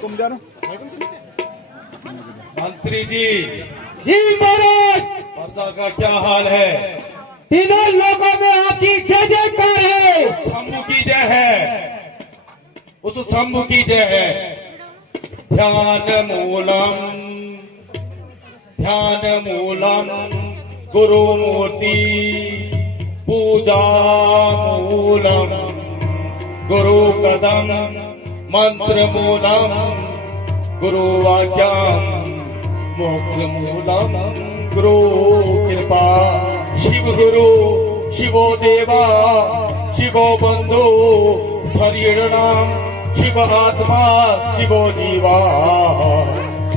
तुम जानो मंत्री जी जी महाराज, प्रजा का क्या हाल है? तीनों लोगों में आपकी जय जयकार है। शंभु की जय है, उस शंभु की जय है। ध्यान मूलम गुरु मूर्ति पूजा मूलम गुरु कदम मंत्र मूलम गुरु वाक्यम मोक्ष मूलम गुरु कृपा। शिव गुरु शिवो देवा शिवो बंधु शरीरणाम शिव आत्मा शिवो जीवा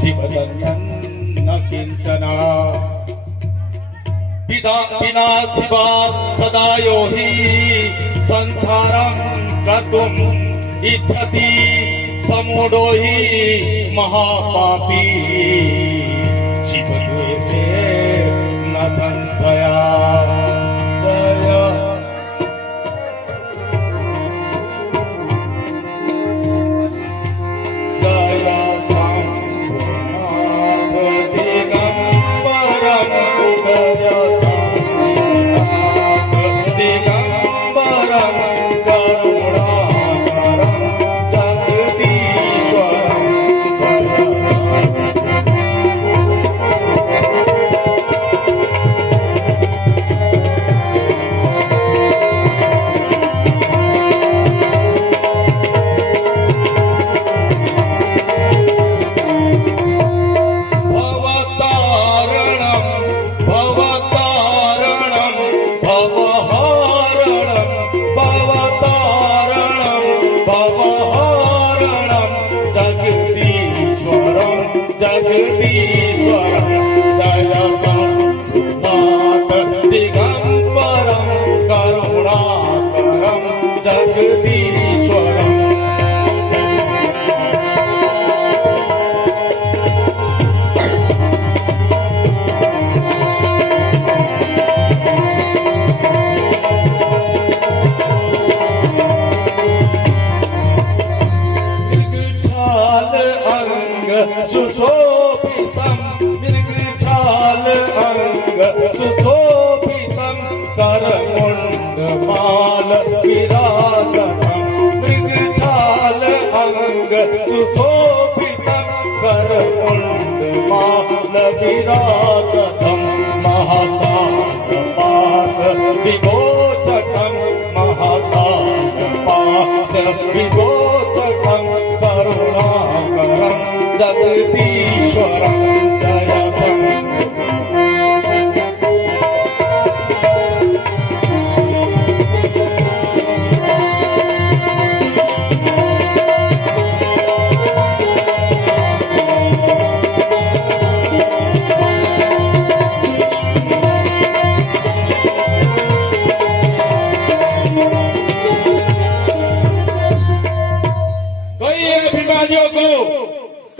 शिव न किंचना। बिना शिवा सदा यो हि संसारं कर्तुम् इच्छति समूढो हि महापापी। शिव द्वेषे न संशया। जगदीश्वरं जय शंभुनाथ दिगंबरं करुणाकरं जगदीश्वरम्। मृगछाल अंग सुशोभितं मृगछाल अंग सुशोभितं करमुण्डमाल विराजतं। मृगछाल अंग सुशोभितं करमुण्डमाल विराजतं। महाकालपाश विगोचकं महाकालपाश विगोचकं करुणाकरं जगदीश्वरं जय शंभु।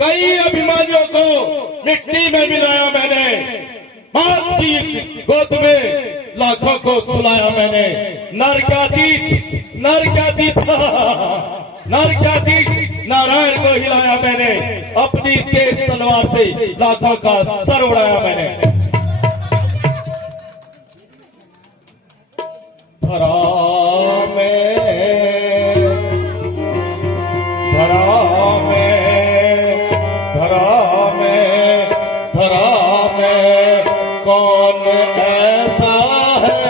कई अभिमानियों को मिट्टी में मिलाया मैंने, मात की गोद में लाखों को सुलाया मैंने। नर क्या चीज नारायण को हिलाया मैंने। अपनी तेज तलवार से लाखों का सर उड़ाया मैंने। धरा में कौन ऐसा है?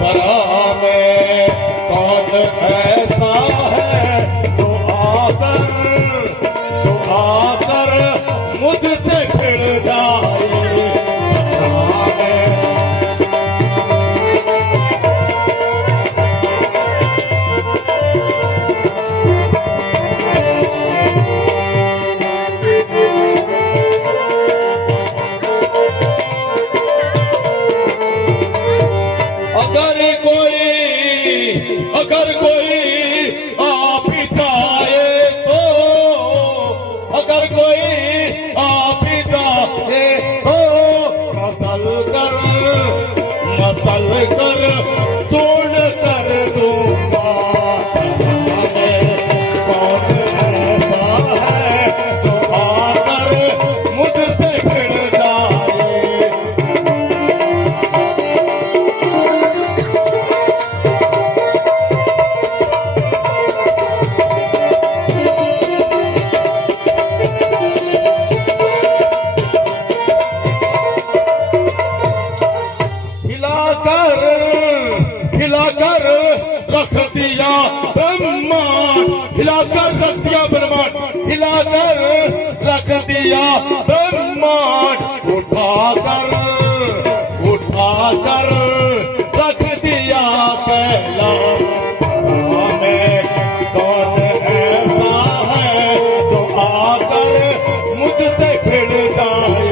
धरा में कौन ऐसा है जो आकर मुझसे भिड़ जाए? ब्रह्मांड हिलाकर रख दिया ब्रह्मांड उठाकर रख दिया कैलाश में कौन ऐसा है जो आकर मुझसे भिड़ जाए।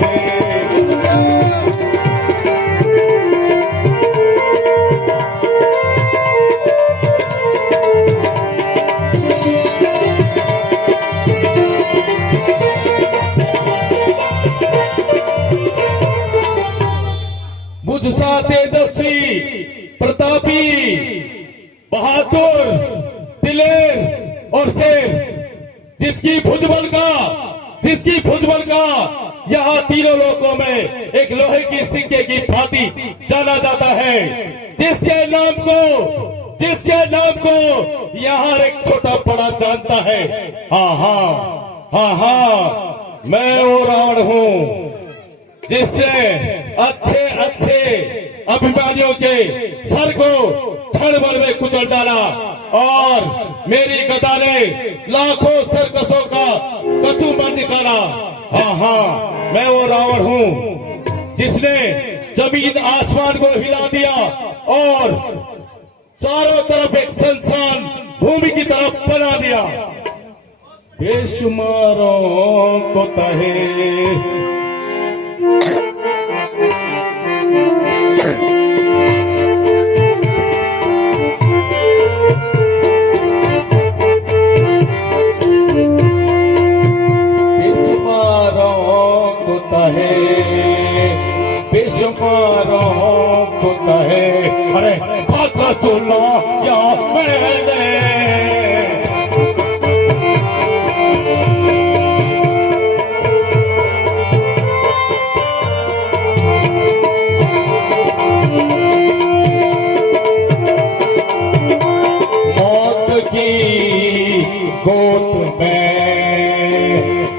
मुझसा तेजस्वी प्रतापी बहादुर दिलेर और शेर जिसकी भुजबल का यहाँ तीनों लोगों में एक लोहे की सिक्के की भांति जाना जाता है, जिसके नाम को यहाँ एक छोटा बड़ा जानता है। हाँ, मैं वो रावण हूँ जिससे अच्छे अभिमानियों के सर को क्षण भर में कुचल डाला और मेरी गदा ने लाखों सर्कसों का कचूमर निकाला। हाँ, मैं वो रावण हूँ जिसने जमीन आसमान को हिला दिया और चारों तरफ एक संसान भूमि की तरफ बना दिया। बेशुमारों को तहे बेशुमारों को तहे अरे खाका चुला या मैंने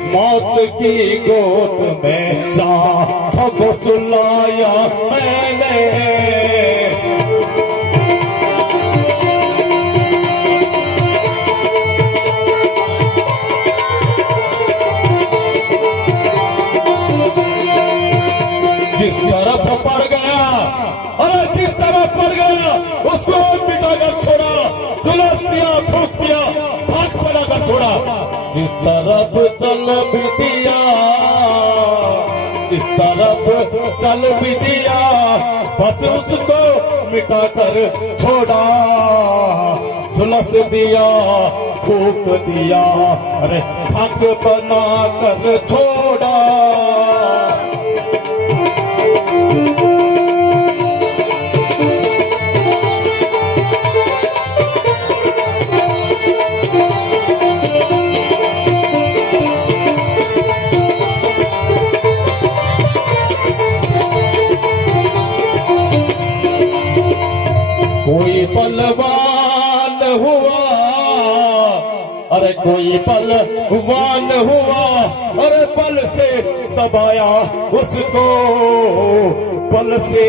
मौत की गोद में लाखों को सुलाया मैंने। जिस तरफ पड़ गया उसको मिटाकर छोड़ा, झुलस दिया, फूंक दिया, भाग पड़ाकर छोड़ा। जिस तरफ चल भी दिया बस उसको मिटाकर छोड़ा, झुलस दिया, फूंक दिया, अरे खाक बना कर छोड़ा। कोई बलवान हुआ, अरे कोई बलवान हुआ, अरे बल से दबाया उसको, बल से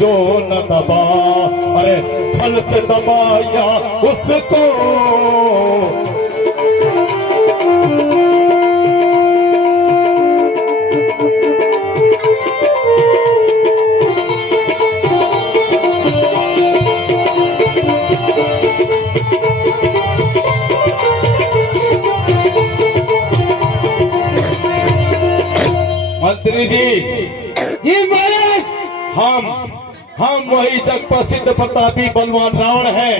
जो न दबा, अरे छल से दबाया उसको। मंत्री जी महाराज, हम वही जग प्रसिद्ध प्रतापी बलवान रावण हैं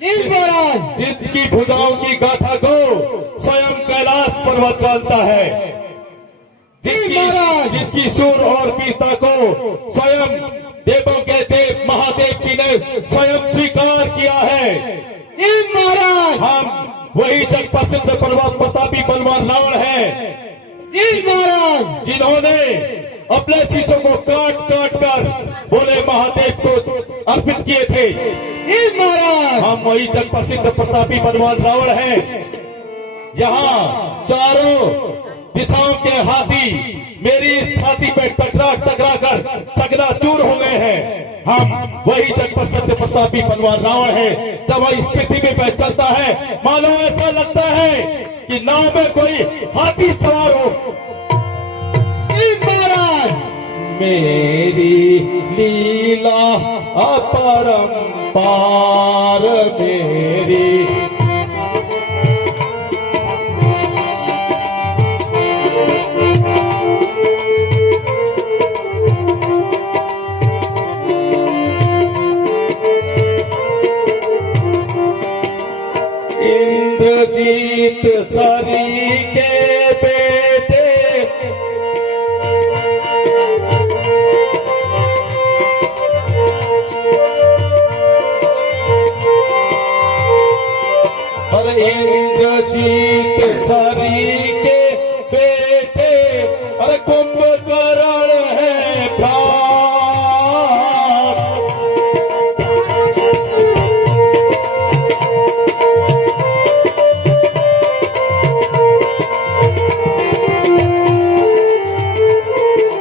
जी महाराज, जिसकी भुजाओं की गाथा को स्वयं कैलाश पर्वत जानता है, जिसकी सूर और वीरता को स्वयं देवों के देव महादेव जी ने स्वयं स्वीकार किया है। जी महाराज, हम वही जग प्रसिद्ध प्रतापी बलवान रावण हैं जी महाराज, जिन्होंने अपने शीशों को काट कर बोले महादेव को अर्पित किए थे। जी महाराज, हम वही जग प्रसिद्ध प्रतापी बलवान रावण हैं। यहाँ चारों दिशाओं के हाथी मेरी छाती पे टकरा कर चकनाचूर हो गए हैं। हम वही जनपद सत्य प्रतापी पहलवान रावण है। जब वह इस पृथ्वी पे चलता है मानो ऐसा लगता है कि नाव में कोई हाथी सवार हो। महाराज मेरी लीला अपरंपार मेरी इंद्रजीत सरी के बेटे और इंद्रजीत सरी के बेटे अरे कुंभकर्ण है भ्रात।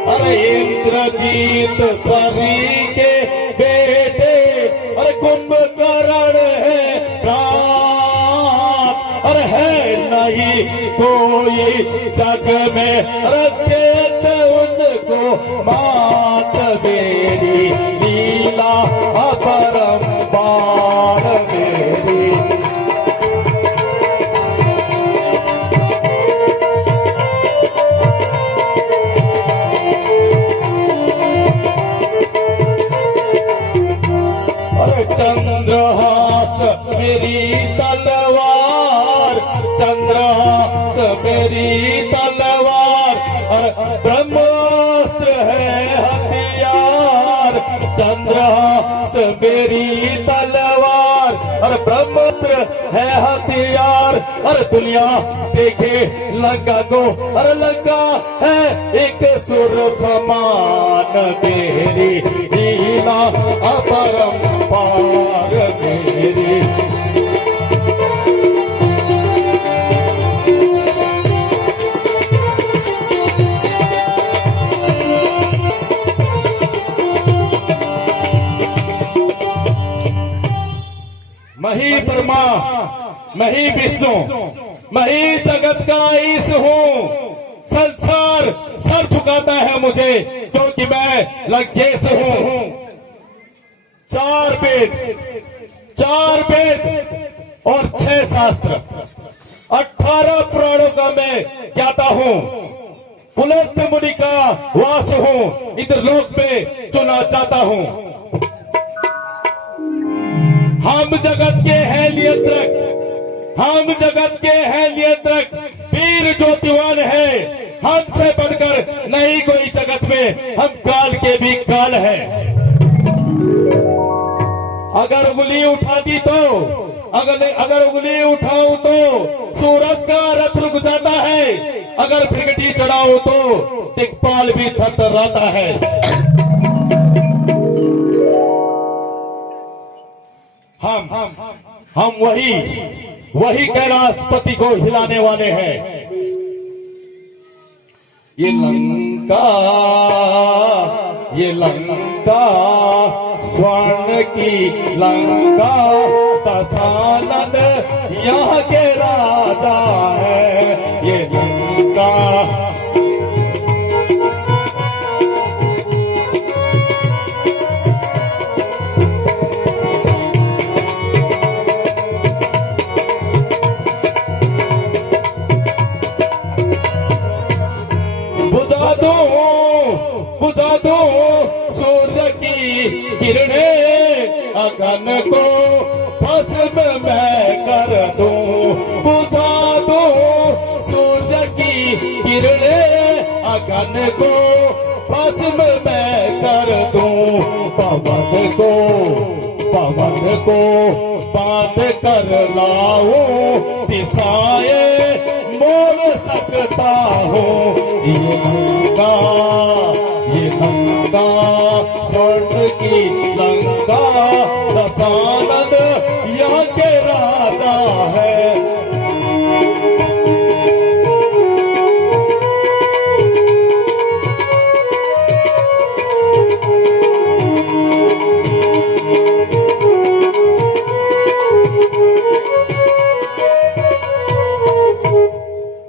अरे इंद्रजीत सरी के बेटे अरे कुंभकर्ण है भ्रात। अरे है नहीं कोई जग में रखेत उनको मात मेरी लीला अपरंपार मेरी। अरे चंद्रहास मेरी तलवार चंद्रहास मेरी तलवार अरे ब्रह्मास्त्र है हथियार। चंद्रहास मेरी तलवार अरे ब्रह्मास्त्र है हथियार। अरे दुनिया देखे लंका को अरे लंका है एक सुर समान मेरी लीला अपरंपार मेरी। मही ब्रह्मा मही विष्णु मही जगत का ईश हूँ। संसार सर झुकाता है मुझे क्योंकि मैं लंकेश हूँ। चार वेद और 6 शास्त्र 18 पुराणों का मैं ज्ञाता हूँ। पुलस्त मुनि का वास हूँ। इंद्रलोक में चुना जाता हूँ। हम जगत के हैं नियंत्रक हम जगत के हैं नियंत्रक वीर ज्योतिवान है। हमसे बढ़कर नहीं कोई जगत में हम काल के भी काल है। अगर उंगली उठाती तो अगर उंगली उठाऊं तो सूरज का रथ रुक जाता है। अगर फिरकटी चढ़ाऊं तो दिक्पाल भी थरथराता है। हम वही कैलाशपति को हिलाने वाले हैं। ये लंका स्वर्ण की लंका दशानन यहाँ के राजा है। ये लंका बुझा दो सूर्य की किरणें अगन को भस्म मैं कर दूं। बुझा दो सूर्य की किरणें अगन को भस्म मैं कर दूं। पवन को बांध कर लाऊं दिशाएं मोड़ सकता हूँ। ये लंका स्वर्ण की लंका दशानन यहाँ के राजा है।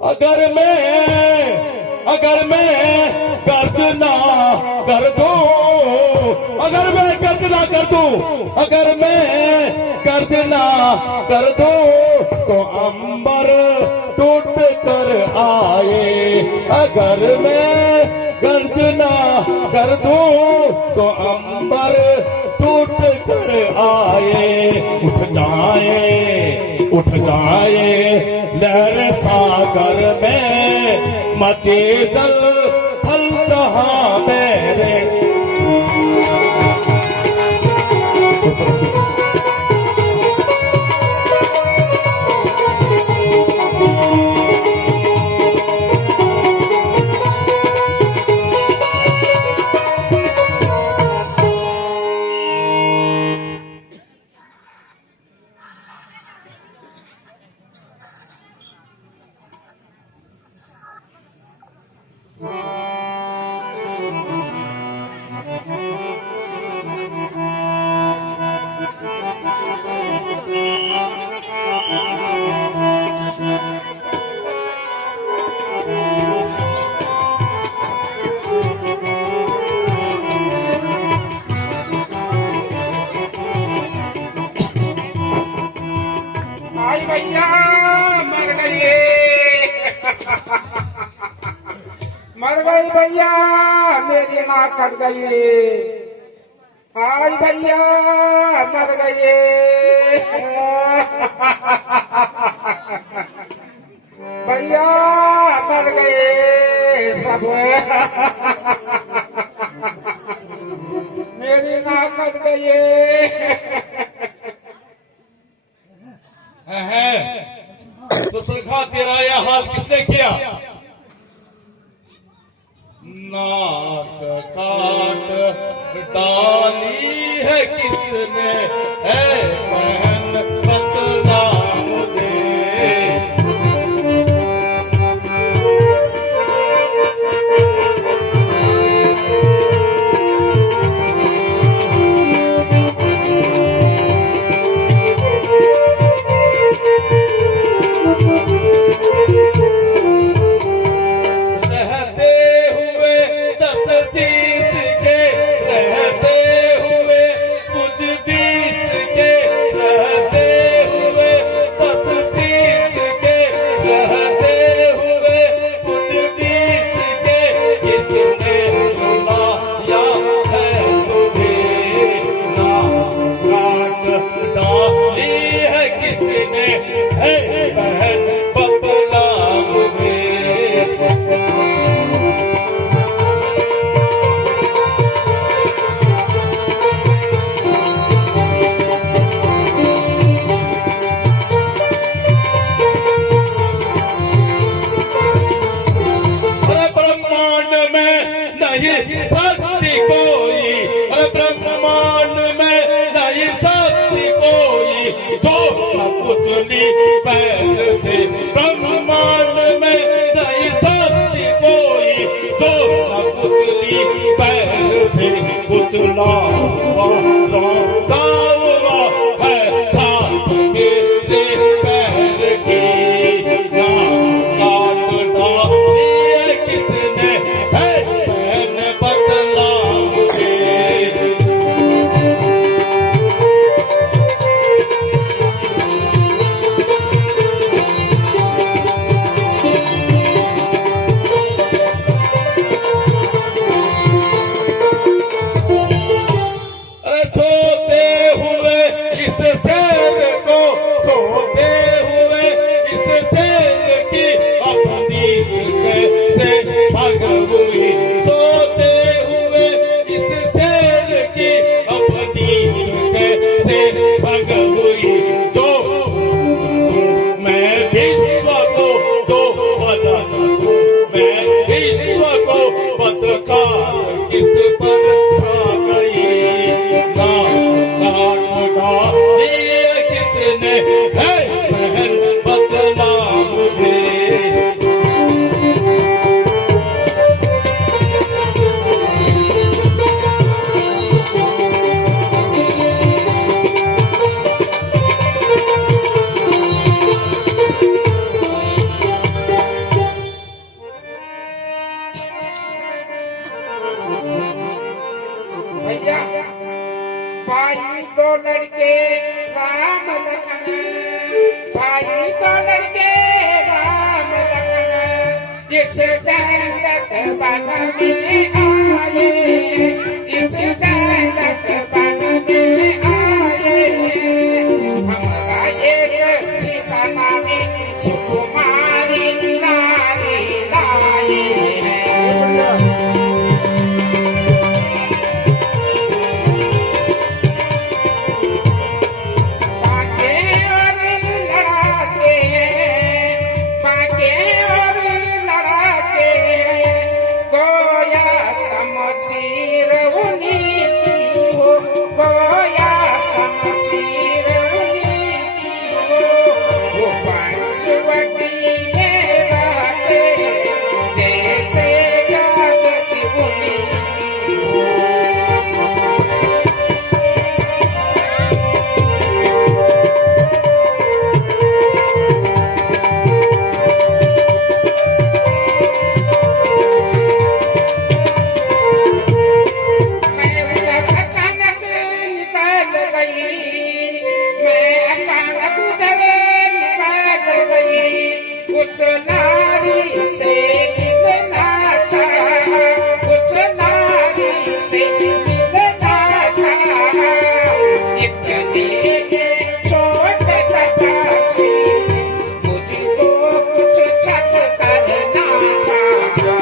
अगर मैं कर्ज ना कर दूं, अगर मैं कर्ज ना कर दूं, अगर मैं कर्ज ना कर दूं, तो अंबर टूट कर आए। अगर मैं कर्ज ना कर दूं, तो अंबर टूट कर आए। उठ जाए लहर सागर में, मचे जल थल जहां मेरे। आई भैया मर गई मर गई भैया, मेरी नाक कट गई। आई भैया मर गई भैया मर गए सब मेरी नाक कट गई है। सुपरखा तेरा यह हाल किसने किया? नाक काट डाली है किसने, है बहन बतला मुझे। रहते हुए कुछ भी इस दंडक बन में आए, इस दंडक बन में आए, हमारा एक सिखाना में सुकुमारी नारी लाए हैं। बाके और लड़ाके हैं, बाके और लड़ाके हैं, गोया समचीर उन्हीं की हो, गोया समचीर उन्हीं की हो, वो पंचवटी में रहते जैसे जागती उन्हीं की हो। मैं उधर अचानक निकल गई, मैं अचानक उधर निकल गई, उस नारी से मिलना चाहा, उस नारी से मिलना चाहा, इतने में चोट तपस्वी ने मुझको कुछ सच करना चाहा।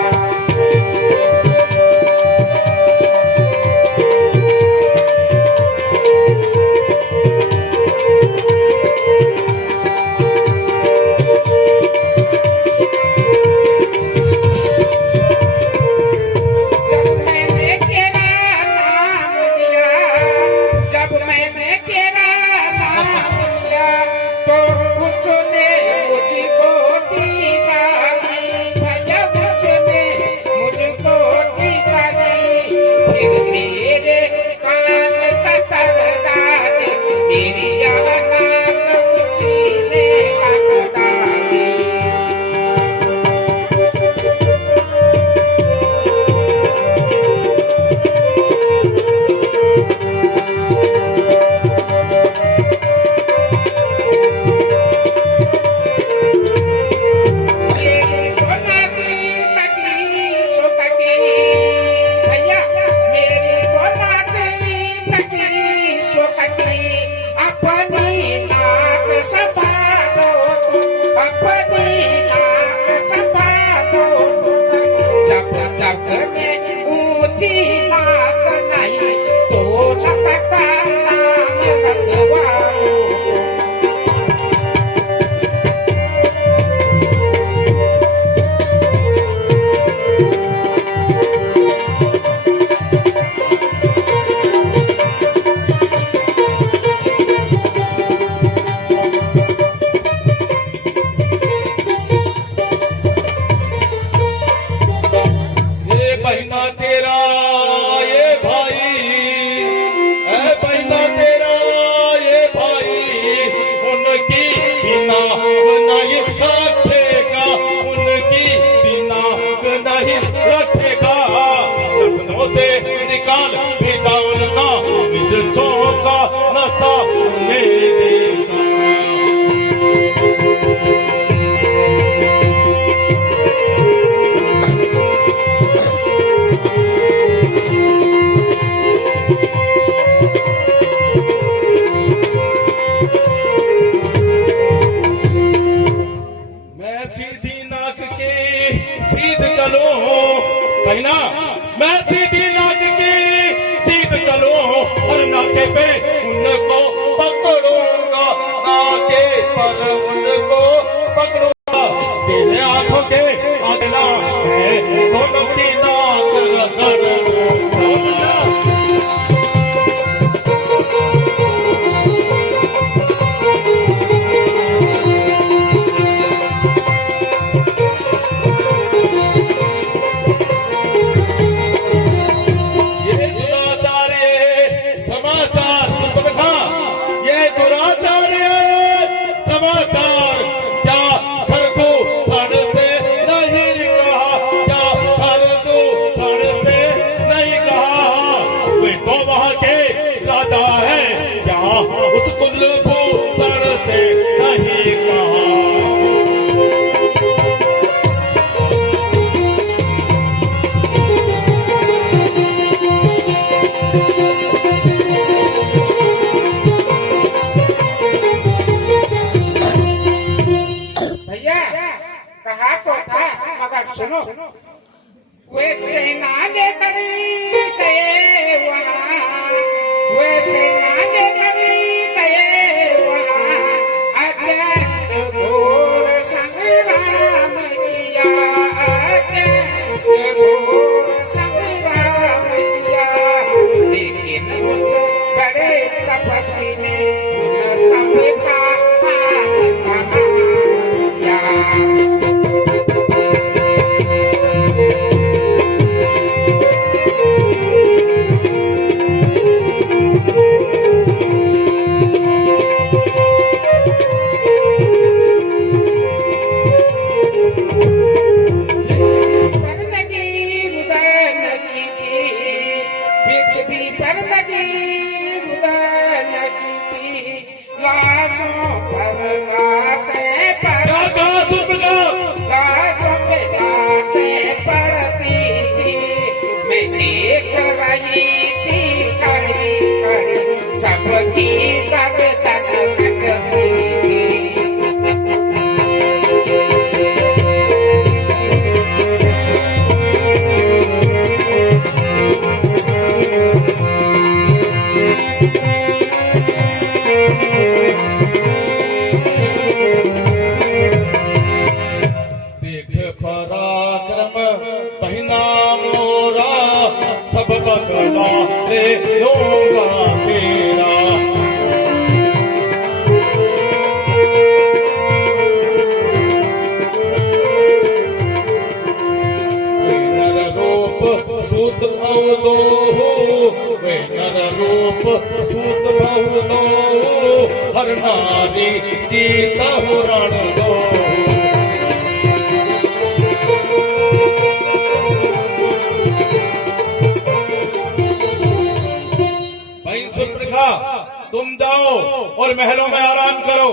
जब मैंने तेरा नाम लिया, जब मैंने तेरा नाम लिया, तो उसने मुझको दी गाली, भैया उसने मुझको दी गाली, फिर मेरे कान कतर डाले, मेरी यह नाक उसी ने काट डाली। मेरी तो नाकी कटी सो कटी, भैया मेरी तो नाकी कटी सो कटी, अपनी नाक संभालो तुम, अपनी नाक संभालो तुम, जब जग में ऊंची नाक नहीं तो लटका नाम रखवा लो। ये बहिना तेरा ये भाई, है बहिना तेरा ये भाई, उनकी बिना नहीं रखेगा, उनकी बिना नहीं रखेगा, रत्नों से निकाल भेजा उनका, मिर्चों का नशा उन्हें देगा। मैं सीधी नाक की सीध चलूं, बहिना मैं सीधी नाक की सीध चलूं, और नाके पे उनको पकड़ूंगा, नाके पर उनको पकड़ूंगा, तेरे आंखों के अगला मैं दोनों की नाक रगड़ दूंगा। ये दुराचार ये समाचार सुपरखा, ये दुराचार ये समाचार, क्या खरगो सड़ से नहीं कहा, क्या खरगो सड़ से था मगर सुनो, वे सेना लेकर गए वहाँ, वे सेना लेकर गए वहाँ, अत्यंत घोर संग्राम किया, अत्यंत घोर संग्राम किया, लेकिन उस बड़े तपस्वी ने उन सब का काम तमाम किया। सबकी गर्दन कटती थी। देख पराक्रम बहिना मोरा, सब बदला ले लूंगा तेरा। वे नर रूप सूत बहु दो, वे नर रूप सूत बहु दो, हर नारी जीतहु रण दो। तुम जाओ और महलों में आराम करो,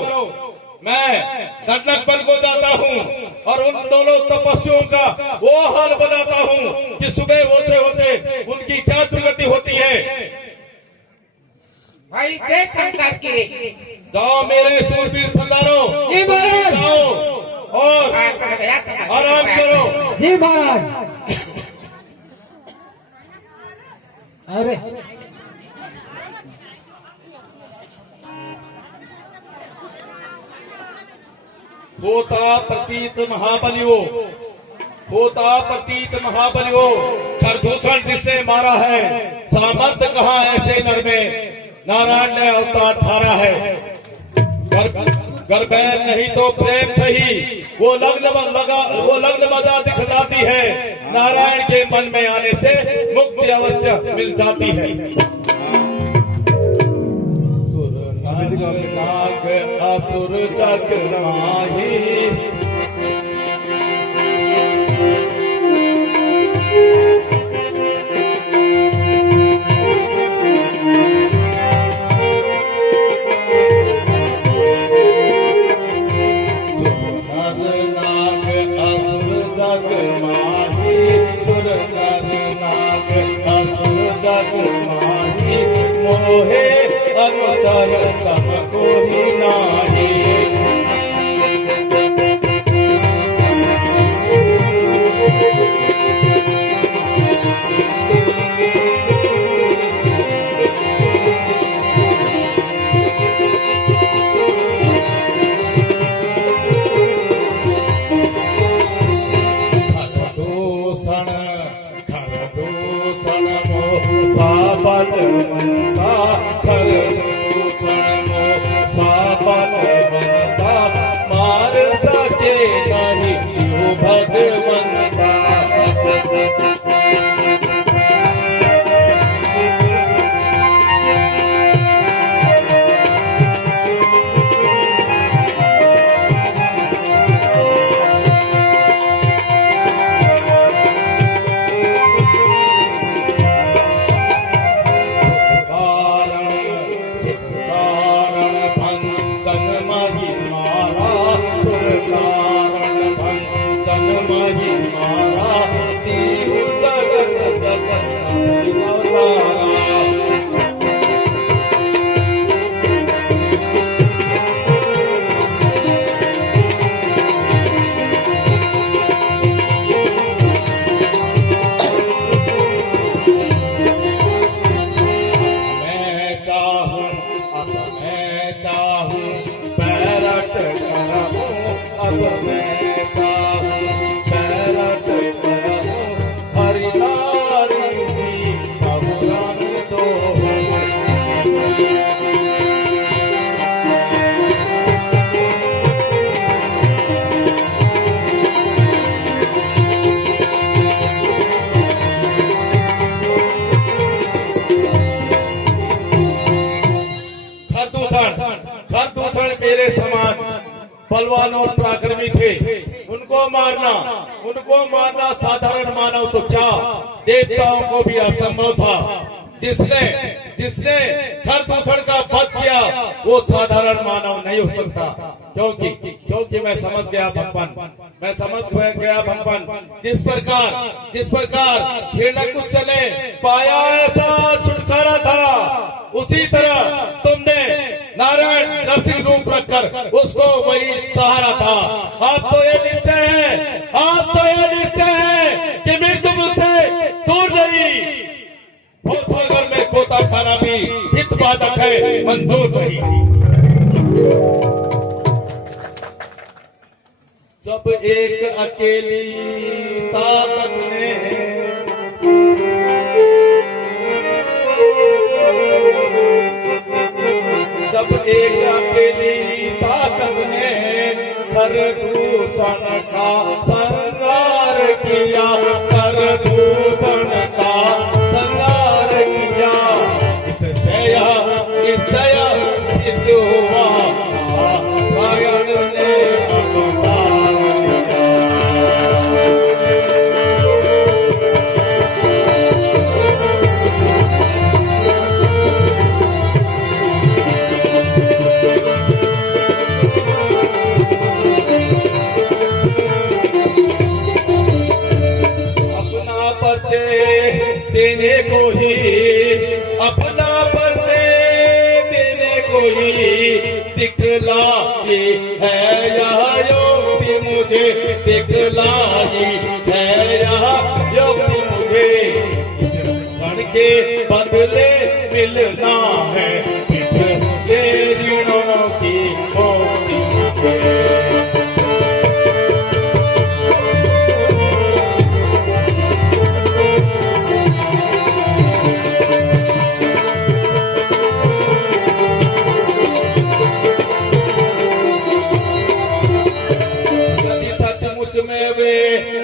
मैं दंडकपन को जाता हूँ और उन दोनों तपस्वियों का वो हाल बनाता हूँ कि सुबह होते होते उनकी क्या दुर्गति होती है। भाई जय शंकर की। जाओ मेरे सूरवीर सरदारों, जी महाराज। जाओ और आराम करो। जी महाराज। अरे होता प्रतीत महाबलियो, होता प्रतीत महाबलियो, खरदूषण जिसने मारा है, सामंत कहाँ ऐसे नर में, नारायण ने अवतार धारा है। कर बैर नहीं तो प्रेम सही, वो लग्न मजा दिखलाती है, नारायण के मन में आने से मुक्ति अवश्य मिल जाती है। नाग असुर जग माही, मोहे अनुचर सब कोई नाही। खरदूषण मोह साबत बनता, खरदूषण मोह साबत बनता, मार सके नहीं क्यों भगवंता। बलवान और पराक्रमी थे, उनको मारना साधारण मानव तो क्या देवताओं को भी असंभव था। जिसने घर दूषण का वध किया वो साधारण मानव नहीं हो सकता, क्योंकि मैं समझ गया भगवान, जिस प्रकार हिरण्यकश्यप ने पाया ऐसा छुटकारा था, उसी तरह तुमने नारायण नरसिंह रूप रखकर उसको वही सहारा था। आप तो ये निश्चय है कि मृत्यु मुझसे दूर नहीं। भोजनगर में कोता खाना भी हित बाधक है, मंजूर नहीं। जब एक अकेली ताकत ने कर दूषण का संगार किया, इससे यह निश्चय सिद्ध हुआ, नारायण ने अवतार लिया। अपना परिचय देने को ही दिखलाई है यह योगी मुझे, दिखलाई है यह योगी मुझे। इस ऋण के बदले मिलना है पिछले ऋणों की मुक्ति मुझे।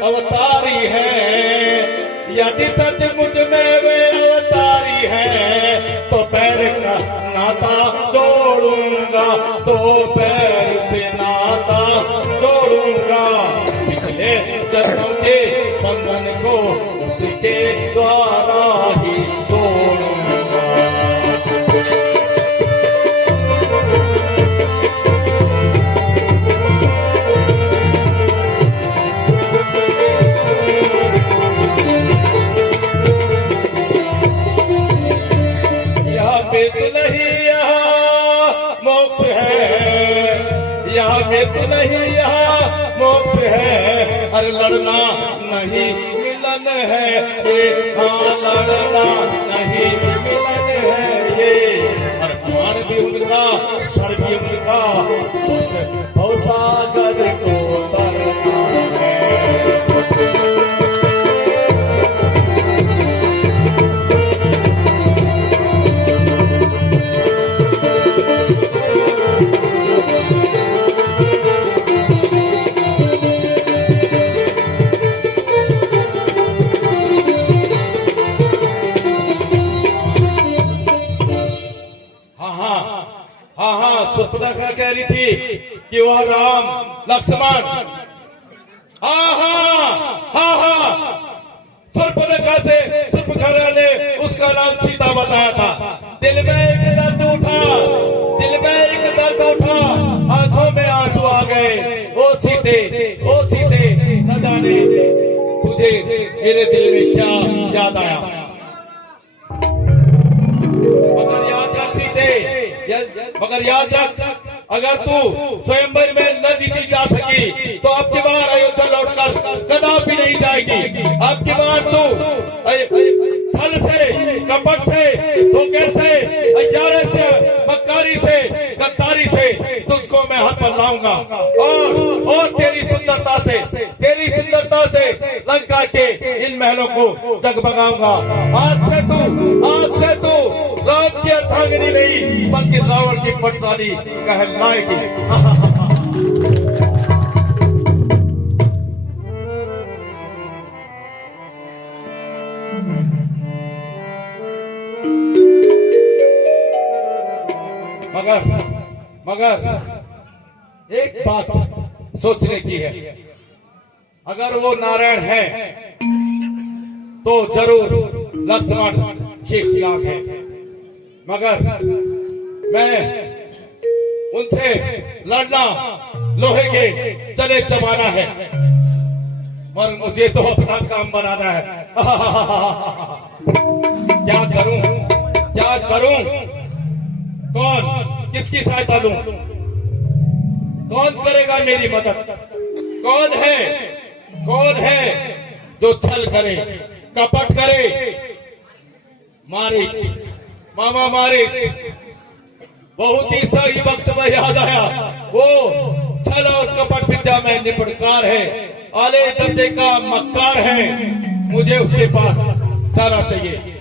अवतारी है, यदि सच मुझ में वे अवतारी है, तो पैर का नाता जोड़ूंगा, तो पैर से नाता जोड़ूंगा। पिछले जन्मों के बंधन को उसके द्वारा ही तोड़ूंगा। मृत्यु नहीं यहाँ मोक्ष है, अरे लड़ना नहीं मिलन है ये, हाँ लड़ना नहीं मिलन है ये। अरे प्राण भी उनका, सर भी उनका, भवसागर को तरना है। सुर्पनखा कह रही थी कि वह राम लक्ष्मण, सुर्पनखा ने उसका नाम सीता बताया था। दिल में एक दर्द उठा, आंखों में आंसू आ गए। ओ सीते न जाने तुझे मेरे दिल में क्या याद आया, मगर याद रख, अगर तू स्वयंवर में न जीती जा सकी तो अब की बार अयोध्या लौटकर कदापि नहीं जाएगी। अब की बार तू छल से, कपट से, धोखे से, अयारे से, मक्कारी से, गद्दारी से तुझको मैं हाथ पर लाऊंगा और तेरी सुंदरता से लंका के इन महलों को जगमगाऊंगा। आज से तू राम की अर्धांगिनी नहीं बल्कि रावण की पटरानी कहलाएगी। मगर एक बात सोचने की है, अगर वो नारायण है तो जरूर लक्ष्मण शेषनाग है, मगर मैं उनसे लड़ना लोहे के चले जमाना है, और मुझे तो अपना काम बनाना है। क्या करूं, क्या करूं, कौन किसकी सहायता लूं, कौन करेगा मेरी मदद, कौन है जो छल करे, कपट करे। मारीच, मामा मारीच, बहुत ही सही वक्त में याद आया, वो छल और कपट विद्या में निपुणकार है, आले दर्जे का मक्कार है, मुझे उसके पास जाना चाहिए।